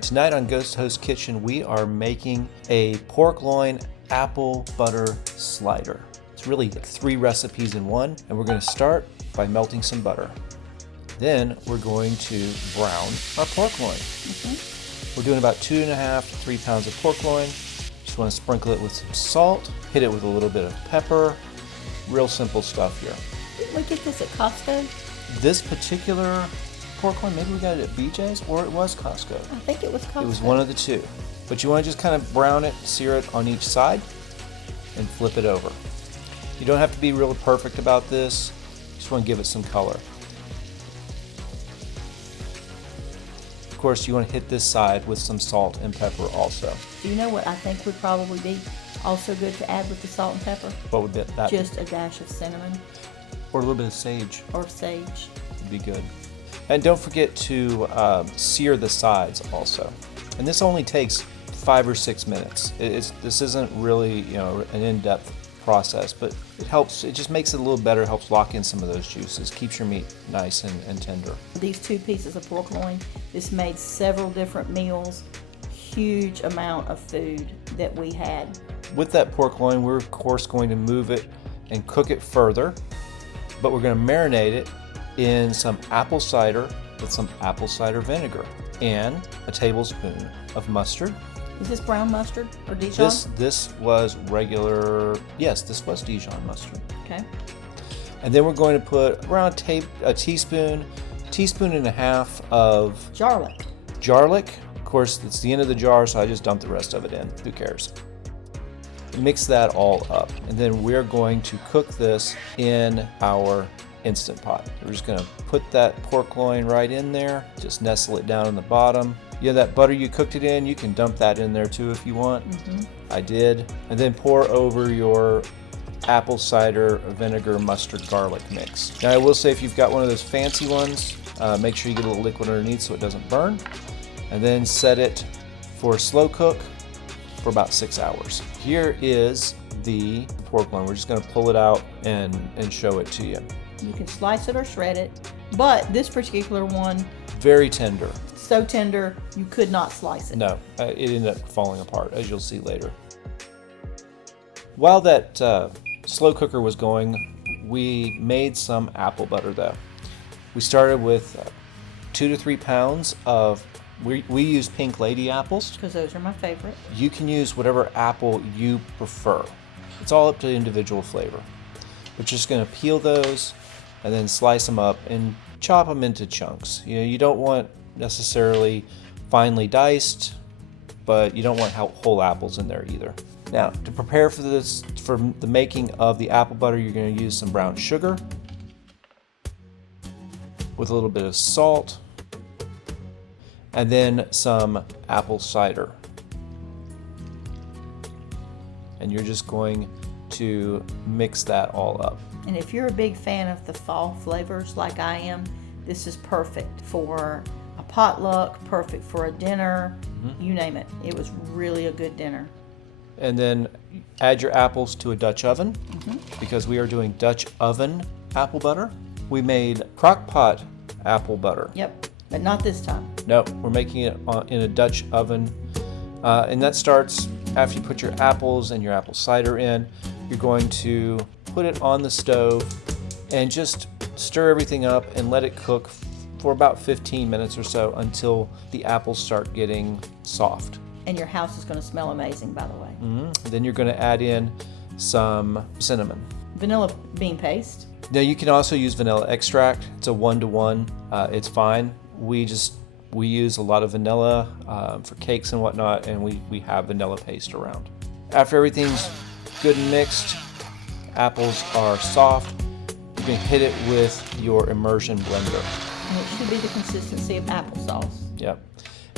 Tonight on Ghost Host Kitchen, we are making a pork loin apple butter slider. It's really 3 recipes in one, and we're going to start by melting some butter. Then we're going to brown our pork loin. We're doing about 2.5 to 3 pounds of pork loin. Just want to sprinkle it with some salt, hit it with a little bit of pepper. Real simple stuff here. Didn't we get this at Costco? This particular pork loin, maybe we got it at BJ's or it was Costco. I think it was Costco. It was one of the two. But you want to just kind of brown it, sear it on each side, and flip it over. You don't have to be real perfect about this. You just want to give it some color. Of course, you want to hit this side with some salt and pepper also. Do you know what I think would probably be also good to add with the salt and pepper? What would that be? Just a dash of cinnamon. Or a little bit of sage. Or sage. Would be good. And don't forget to sear the sides also. And this only takes 5 or 6 minutes. This isn't really, an in-depth process, but it helps. It just makes it a little better. Helps lock in some of those juices. Keeps your meat nice and tender. These 2 pieces of pork loin, this made several different meals. Huge amount of food that we had. With that pork loin, we're of course going to move it and cook it further, but we're going to marinate it in some apple cider with some apple cider vinegar and a tablespoon of mustard. Is this brown mustard or Dijon? This was regular, yes, this was Dijon mustard. Okay. And then we're going to put around a teaspoon and a half of garlic. Of course, it's the end of the jar, so I just dumped the rest of it in. Who cares? Mix that all up, and then we're going to cook this in our Instant Pot. We're just going to put that pork loin right in there, just nestle it down in the bottom. You know that butter you cooked it in, you can dump that in there too if you want. I did. And then pour over your apple cider vinegar mustard garlic mix. Now I will say, if you've got one of those fancy ones, make sure you get a little liquid underneath so it doesn't burn. And then set it for a slow cook for about 6 hours. Here is the pork loin. We're just going to pull it out and show it to you. You can slice it or shred it, but this particular one, very tender. So tender you could not slice it. No, it ended up falling apart, as you'll see later. While that slow cooker was going, we made some apple butter though. We started with 2 to 3 pounds of, we use Pink Lady apples. Because those are my favorite. You can use whatever apple you prefer. It's all up to individual flavor. We're just going to peel those and then slice them up and chop them into chunks. You don't want necessarily finely diced, but you don't want whole apples in there either. Now, to prepare for this, for the making of the apple butter, you're going to use some brown sugar with a little bit of salt, and then some apple cider. And you're just going to mix that all up. And if you're a big fan of the fall flavors like I am, this is perfect for a potluck, perfect for a dinner, you name it. It was really a good dinner. And then add your apples to a Dutch oven, because we are doing Dutch oven apple butter. We made crock pot apple butter. Yep, but not this time. No, we're making it in a Dutch oven. And that starts after you put your apples and your apple cider in. You're going to put it on the stove and just stir everything up and let it cook for about 15 minutes or so until the apples start getting soft. And your house is going to smell amazing, by the way. Then you're going to add in some cinnamon. Vanilla bean paste. Now you can also use vanilla extract. It's a 1-to-1. It's fine. We use a lot of vanilla for cakes and whatnot, and we have vanilla paste around. After everything's good and mixed, apples are soft, you can hit it with your immersion blender. And it should be the consistency of applesauce. Yep.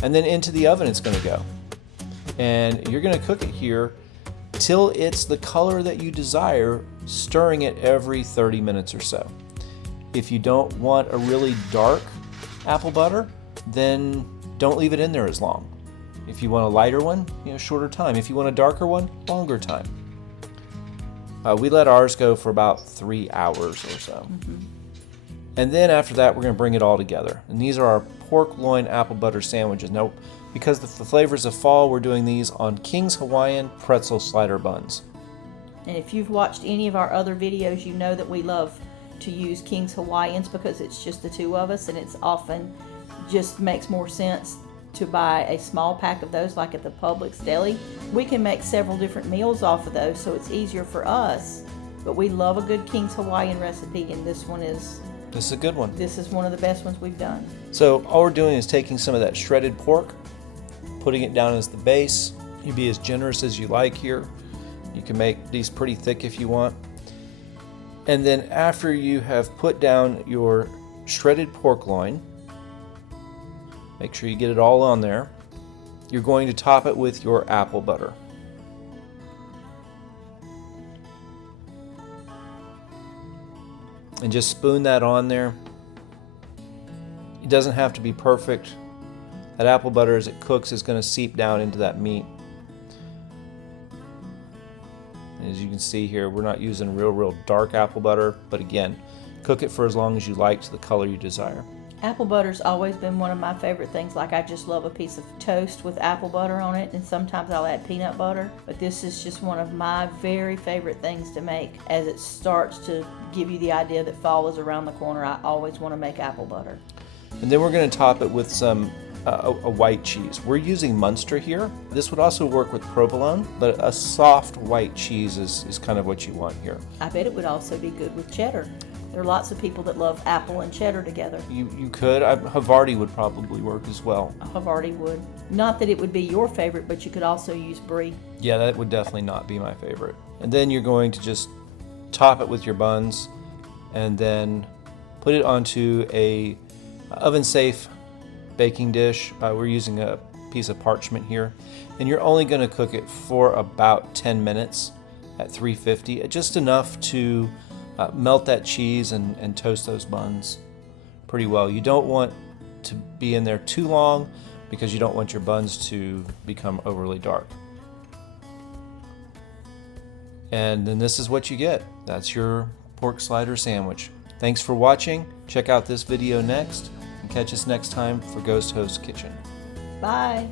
And then into the oven it's going to go. And you're going to cook it here till it's the color that you desire, stirring it every 30 minutes or so. If you don't want a really dark apple butter, then don't leave it in there as long. If you want a lighter one, shorter time. If you want a darker one, longer time. We let ours go for about 3 hours or so. And then after that, we're going to bring it all together. And these are our pork loin apple butter sandwiches. Now, because the flavors of fall, we're doing these on King's Hawaiian pretzel slider buns. And if you've watched any of our other videos, you know that we love to use King's Hawaiians because it's just the two of us, and it's often just makes more sense to buy a small pack of those like at the Publix deli. We can make several different meals off of those, so it's easier for us. But we love a good King's Hawaiian recipe, and this is a good one. This is one of the best ones we've done. So all we're doing is taking some of that shredded pork, putting it down as the base. You be as generous as you like here. You can make these pretty thick if you want. And then after you have put down your shredded pork loin, make sure you get it all on there, you're going to top it with your apple butter. And just spoon that on there. It doesn't have to be perfect. That apple butter, as it cooks, is going to seep down into that meat. And as you can see here, we're not using real dark apple butter, but again, cook it for as long as you like to the color you desire. Apple butter's always been one of my favorite things. Like, I just love a piece of toast with apple butter on it, and sometimes I'll add peanut butter. But this is just one of my very favorite things to make. As it starts to give you the idea that fall is around the corner, I always want to make apple butter. And then we're going to top it with some a white cheese. We're using Munster here. This would also work with provolone, but a soft white cheese is kind of what you want here. I bet it would also be good with cheddar. There are lots of people that love apple and cheddar together. You could. Havarti would probably work as well. Havarti would. Not that it would be your favorite, but you could also use brie. Yeah, that would definitely not be my favorite. And then you're going to just top it with your buns and then put it onto a oven-safe baking dish. We're using a piece of parchment here. And you're only going to cook it for about 10 minutes at 350, just enough to melt that cheese and toast those buns pretty well. You don't want to be in there too long because you don't want your buns to become overly dark. And then this is what you get. That's your pork slider sandwich. Thanks for watching. Check out this video next and catch us next time for Ghost Host Kitchen. Bye.